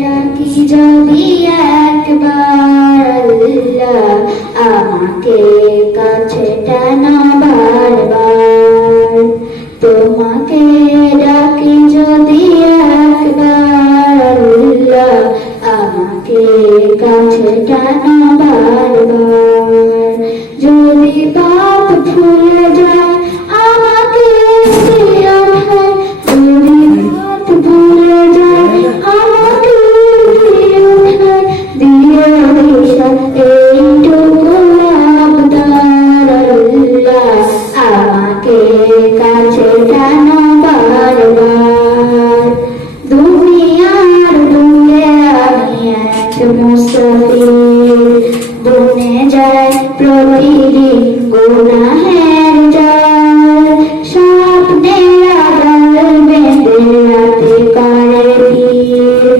ডাকি যদি একবার আল্লাহ আমাকে কাছে টানো বারবার। তোমাকে ডাকি যদি একবার আল্লাহ আমাকে কাছে টানো বারবার। যদি পাপ ভুলে যায় আমাকে দিও ঠাই, যদি পাপ ভুলে যায় আমাকে দিও ঠাই, দিও দিশা এইটুকু আবদার আল্লাহ আমাকে কাছে টানো বারবার। দুনিয়ার বুকে আমি এক মুসাফির, বনে যায় প্রতিদিন গুনাহের জাল। স্বপ্নের আড়াল বেঁধে রাতে করে ভিড়,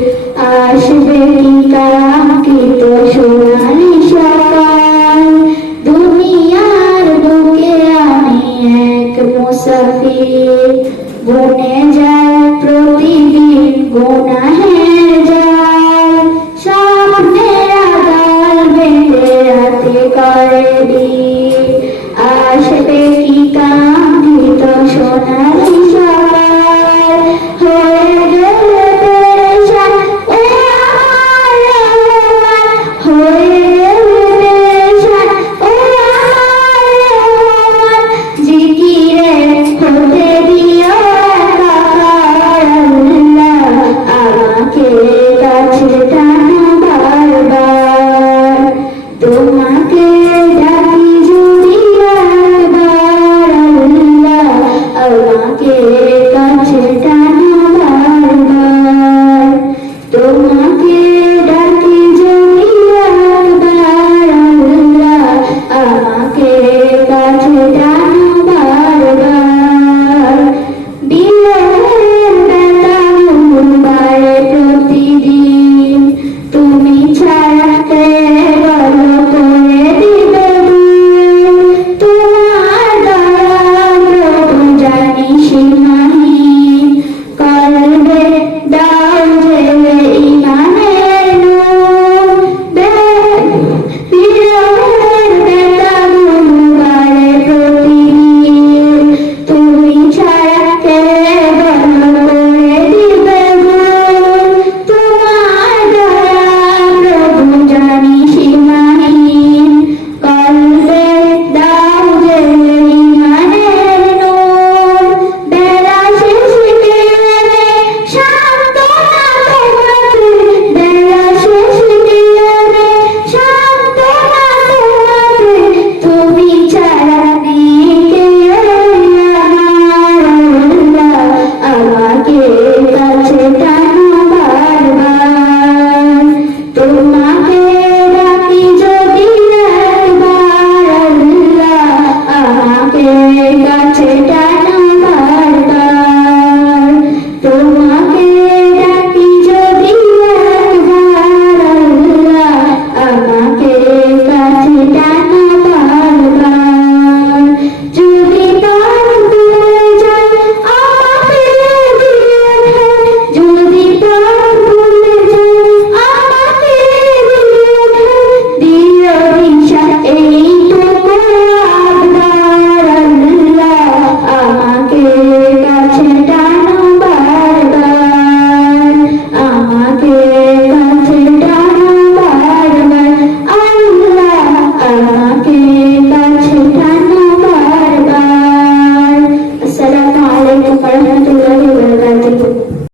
আসবে কি কাঙ্ক্ষিত সোনালি সকাল। দুনিয়ার বুকে আমি এক মুসাফির, বনে যায় প্রতিদিন গুনাহের